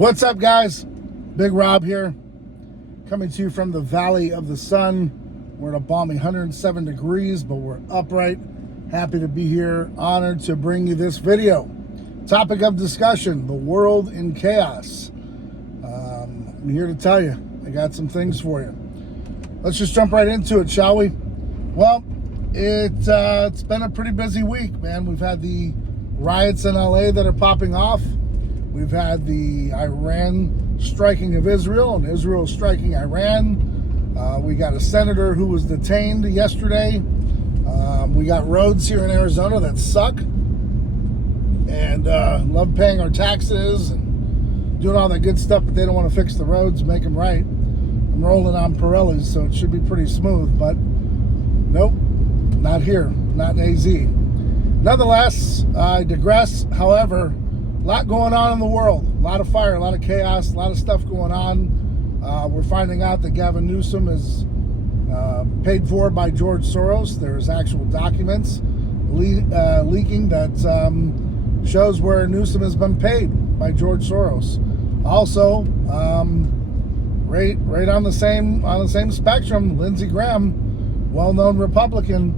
What's up, guys? Big Rob here, coming to you from the Valley of the Sun. We're at a balmy 107 degrees, but we're upright. Happy to be here. Honored to bring you this video. Topic of discussion: the world in chaos. I'm here to tell you, I got some things for you. Let's just jump right into it, shall we? Well, it's been a pretty busy week, man. We've had the riots in LA that are popping off. We've had the Iran striking of Israel and Israel striking Iran. We got a senator who was detained yesterday. We got roads here in Arizona that suck. And love paying our taxes and doing all that good stuff, but they don't want to fix the roads, make them right. I'm rolling on Pirellis, so it should be pretty smooth, but nope, not here, not in AZ. Nonetheless, I digress. However, a lot going on in the world, a lot of fire, a lot of chaos, a lot of stuff going on. We're finding out that Gavin Newsom is paid for by George Soros. There's actual documents leaking that shows where Newsom has been paid by George Soros. Also, right on the same spectrum, Lindsey Graham, well-known Republican,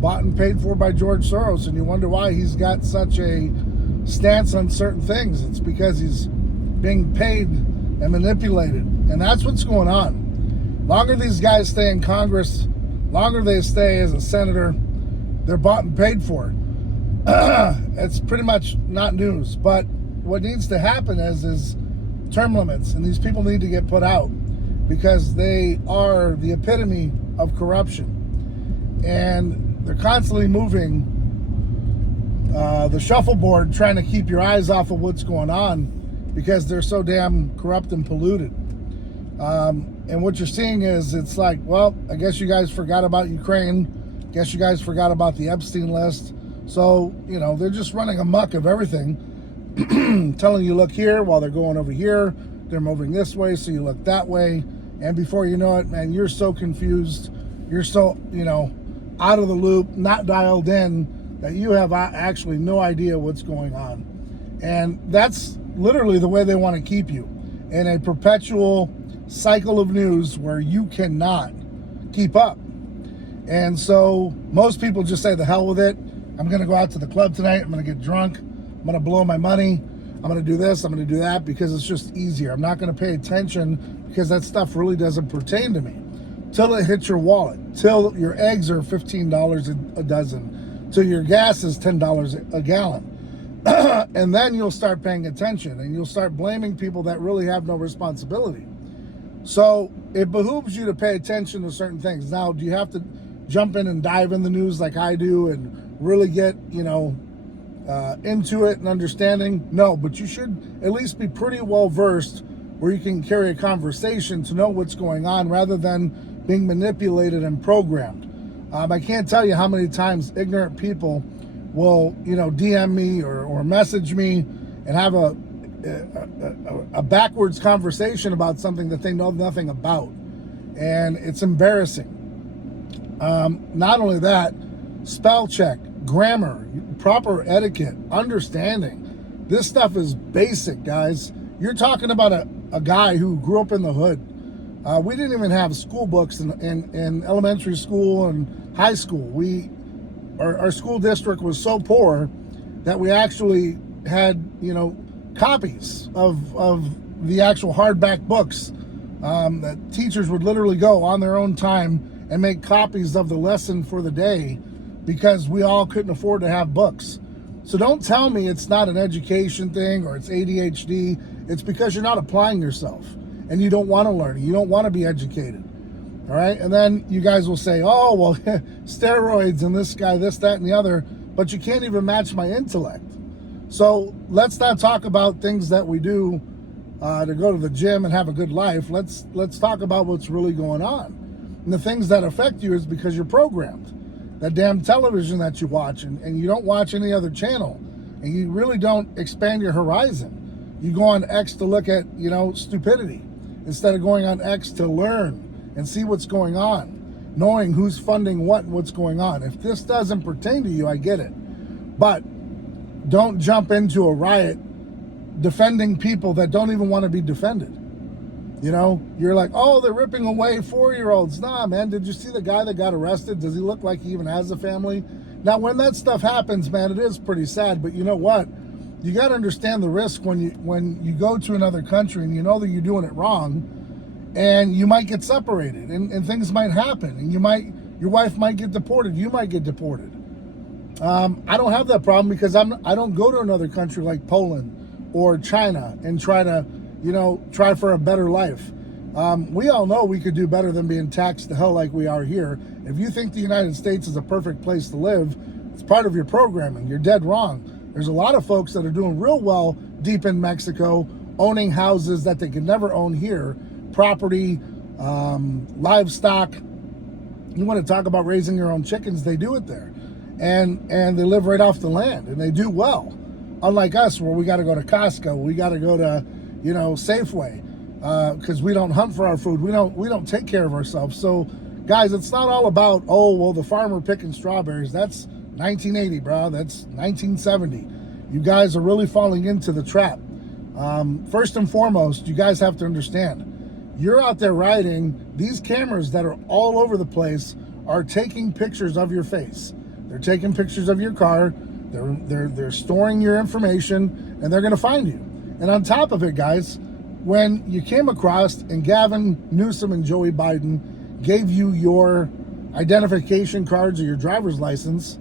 bought and paid for by George Soros, and you wonder why he's got such a stance on certain things. It's because he's being paid and manipulated, and that's what's going on. Longer these guys stay in Congress, longer they stay as a senator, they're bought and paid for. It's pretty much not news, but what needs to happen is term limits, and these people need to get put out because they are the epitome of corruption, and they're constantly moving the shuffleboard, trying to keep your eyes off of what's going on because they're so damn corrupt and polluted. And what you're seeing is, it's like, well, I guess you guys forgot about Ukraine. Guess you guys forgot about the Epstein list. So, you know, they're just running amok of everything, telling you look here while they're going over here. They're moving this way, so you look that way. And before you know it, man, you're so confused. You're so, out of the loop, not dialed in, that you have actually no idea what's going on. And that's literally the way they want to keep you, in a perpetual cycle of news where you cannot keep up. And so most people just say, the hell with it. I'm going to go out to the club tonight. I'm going to get drunk. I'm going to blow my money. I'm going to do this. I'm going to do that because it's just easier. I'm not going to pay attention because that stuff really doesn't pertain to me. Till it hits your wallet. Till your eggs are $15 a dozen. Till your gas is $10 a gallon. And then you'll start paying attention and you'll start blaming people that really have no responsibility. So it behooves you to pay attention to certain things. Now, do you have to jump in and dive in the news like I do and really get, into it and understanding? No, but you should at least be pretty well versed where you can carry a conversation to know what's going on rather than being manipulated and programmed. I can't tell you how many times ignorant people will, DM me or message me and have a backwards conversation about something that they know nothing about. And it's embarrassing. Not only that, spell check, grammar, proper etiquette, understanding. This stuff is basic, guys. You're talking about a guy who grew up in the hood. We didn't even have school books in elementary school and high school. Our school district was so poor that we actually had, copies of the actual hardback books that teachers would literally go on their own time and make copies of the lesson for the day because we all couldn't afford to have books. So don't tell me it's not an education thing or it's ADHD. It's because you're not applying yourself and you don't want to learn. You don't want to be educated. All right. And then you guys will say, oh, well, steroids and this guy, this, that, and the other, but you can't even match my intellect. So let's not talk about things that we do to go to the gym and have a good life. Let's talk about what's really going on. And the things that affect you is because you're programmed. That damn television that you watch and you don't watch any other channel and you really don't expand your horizon. You go on X to look at, stupidity instead of going on X to learn and see what's going on, knowing who's funding what and what's going on. If this doesn't pertain to you, I get it. But don't jump into a riot defending people that don't even want to be defended. You know, you're like, oh, they're ripping away 4-year-olds. Nah, man, did you see the guy that got arrested? Does he look like he even has a family? Now, when that stuff happens, man, it is pretty sad. But you know what? You got to understand the risk when you go to another country and you know that you're doing it wrong, and you might get separated, and things might happen, and your wife might get deported, you might get deported. I don't have that problem because I don't go to another country like Poland or China and try for a better life. We all know we could do better than being taxed to hell like we are here. If you think the United States is a perfect place to live, it's part of your programming. You're dead wrong. There's a lot of folks that are doing real well deep in Mexico, owning houses that they could never own here, property, livestock. You want to talk about raising your own chickens, they do it there. And they live right off the land, and they do well. Unlike us, where we got to go to Costco, we got to go to, Safeway, because we don't hunt for our food. We don't take care of ourselves. So, guys, it's not all about, oh, well, the farmer picking strawberries. That's 1980, bro. That's 1970. You guys are really falling into the trap. First and foremost, you guys have to understand, you're out there riding, these cameras that are all over the place are taking pictures of your face. They're taking pictures of your car. They're storing your information, and they're going to find you. And on top of it, guys, when you came across and Gavin Newsom and Joey Biden gave you your identification cards or your driver's license,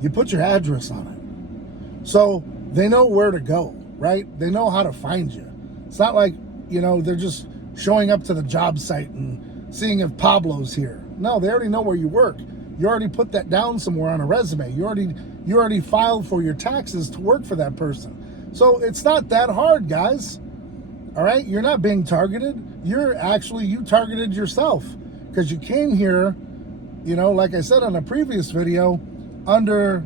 you put your address on it. So they know where to go, right? They know how to find you. It's not like, they're just showing up to the job site and seeing if Pablo's here. No, they already know where you work. You already put that down somewhere on a resume. You already filed for your taxes to work for that person. So it's not that hard, guys. All right? You're not being targeted. You targeted yourself because you came here, like I said on a previous video, under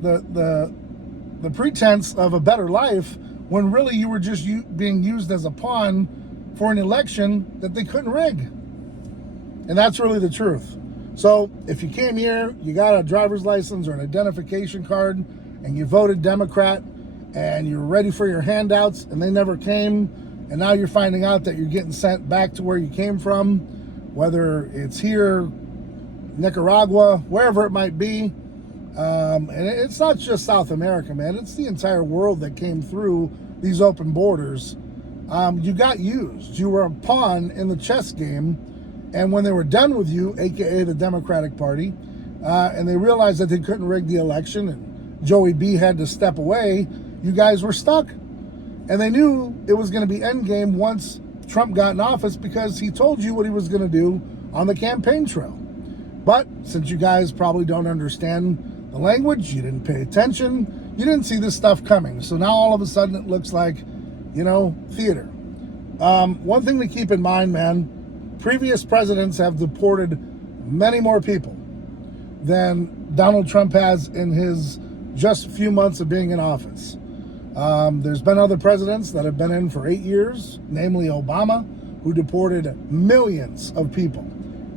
the pretense of a better life, when really you were just being used as a pawn for an election that they couldn't rig. And that's really the truth. So if you came here, you got a driver's license or an identification card, and you voted Democrat, and you're ready for your handouts, and they never came, and now you're finding out that you're getting sent back to where you came from, whether it's here, Nicaragua, wherever it might be. And it's not just South America, man. It's the entire world that came through these open borders. You got used. You were a pawn in the chess game. And when they were done with you, aka the Democratic Party, and they realized that they couldn't rig the election and Joey B had to step away, you guys were stuck. And they knew it was going to be endgame once Trump got in office because he told you what he was going to do on the campaign trail. But since you guys probably don't understand the language, you didn't pay attention, you didn't see this stuff coming. So now all of a sudden it looks like, theater. One thing to keep in mind, man, previous presidents have deported many more people than Donald Trump has in his just few months of being in office. There's been other presidents that have been in for 8 years, namely Obama, who deported millions of people.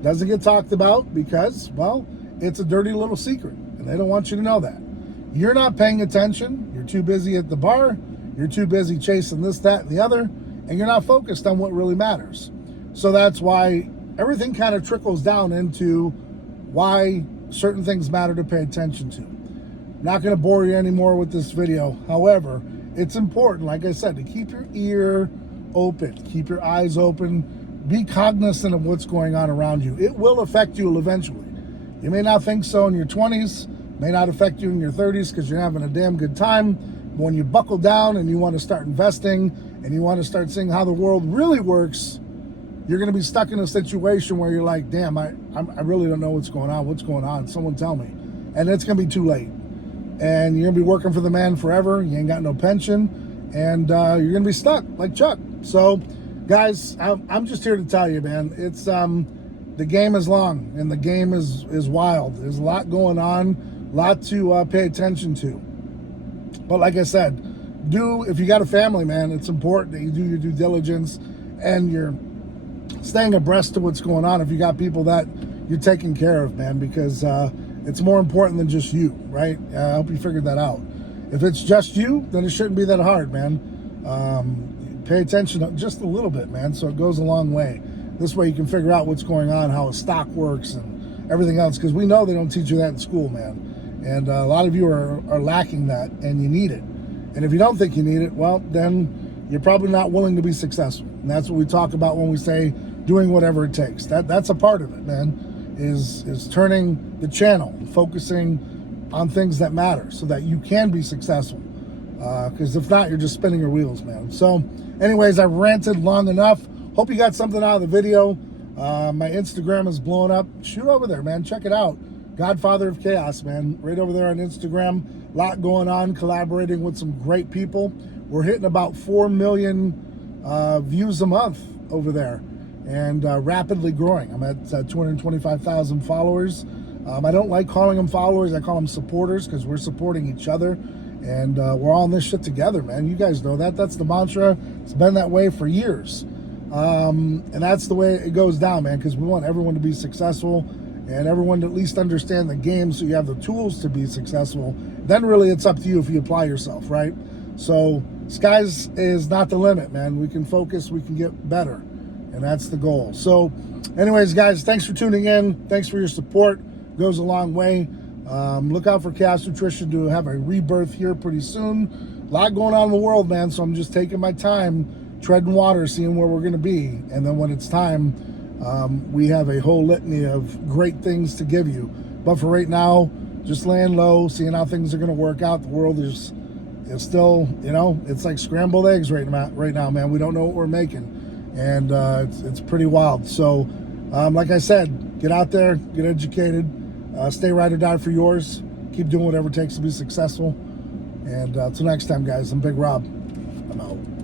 Doesn't get talked about because, well, it's a dirty little secret, and they don't want you to know that. You're not paying attention. You're too busy at the bar. You're too busy chasing this, that, and the other, and you're not focused on what really matters. So that's why everything kind of trickles down into why certain things matter to pay attention to. I'm not going to bore you anymore with this video. However, it's important, like I said, to keep your ear open, keep your eyes open, be cognizant of what's going on around you. It will affect you eventually. You may not think so in your 20s, may not affect you in your 30s because you're having a damn good time. But when you buckle down and you want to start investing and you want to start seeing how the world really works, you're going to be stuck in a situation where you're like, damn, I really don't know what's going on. What's going on? Someone tell me. And it's going to be too late. And you're going to be working for the man forever. You ain't got no pension. And you're going to be stuck like Chuck. So, guys, I'm just here to tell you, man, it's the game is long and the game is wild. There's a lot going on, a lot to pay attention to. But like I said, if you got a family, man, it's important that you do your due diligence and you're staying abreast to what's going on if you got people that you're taking care of, man, because it's more important than just you, right? I hope you figured that out. If it's just you, then it shouldn't be that hard, man. Pay attention just a little bit, man, so it goes a long way. This way you can figure out what's going on, how a stock works and everything else, because we know they don't teach you that in school, man. And a lot of you are lacking that, and you need it. And if you don't think you need it, well, then you're probably not willing to be successful. And that's what we talk about when we say doing whatever it takes. That's a part of it, man, is turning the channel, focusing on things that matter so that you can be successful. Because if not, you're just spinning your wheels, man. So anyways, I've ranted long enough. Hope you got something out of the video. My Instagram is blowing up. Shoot over there, man. Check it out. Godfather of Chaos, man. Right over there on Instagram. A lot going on, collaborating with some great people. We're hitting about 4 million views a month over there, and rapidly growing. I'm at 225,000 followers. I don't like calling them followers. I call them supporters, because we're supporting each other. And we're all in this shit together, man. You guys know that. That's the mantra. It's been that way for years. And that's the way it goes down, man, because we want everyone to be successful and everyone to at least understand the game so you have the tools to be successful. Then really it's up to you if you apply yourself, right? So skies is not the limit, man. We can focus, we can get better. And that's the goal. So anyways, guys, thanks for tuning in. Thanks for your support. It goes a long way. Look out for Chaos Nutrition to have a rebirth here pretty soon. A lot going on in the world, man, so I'm just taking my time, treading water, seeing where we're going to be. And then when it's time, we have a whole litany of great things to give you. But for right now, just laying low, seeing how things are going to work out. The world is still, you know, it's like scrambled eggs right now, man. We don't know what we're making. And it's pretty wild. So, like I said, get out there, get educated. Stay ride or die for yours. Keep doing whatever it takes to be successful. And until next time, guys, I'm Big Rob. I'm out.